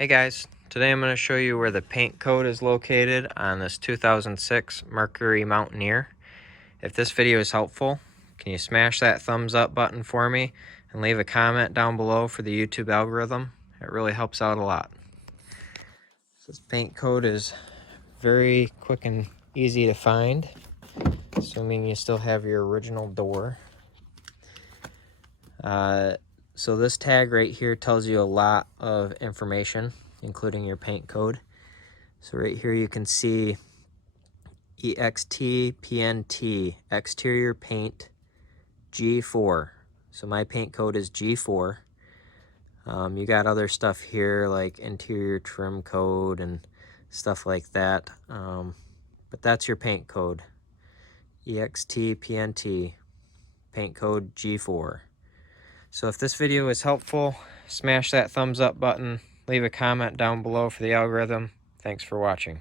Hey guys, today I'm going to show you where the paint code is located on this 2006 Mercury Mountaineer. If this video is helpful, can you smash that thumbs up button for me and leave a comment down below for the YouTube algorithm? It really helps out a lot. This paint code is very quick and easy to find, assuming you still have your original door. So this tag right here tells you a lot of information, including your paint code. So right here you can see EXTPNT, exterior paint G4. So my paint code is G4. You got other stuff here like interior trim code and stuff like that. But that's your paint code. EXTPNT, paint code G4. So if this video is helpful, smash that thumbs up button, leave a comment down below for the algorithm. Thanks for watching.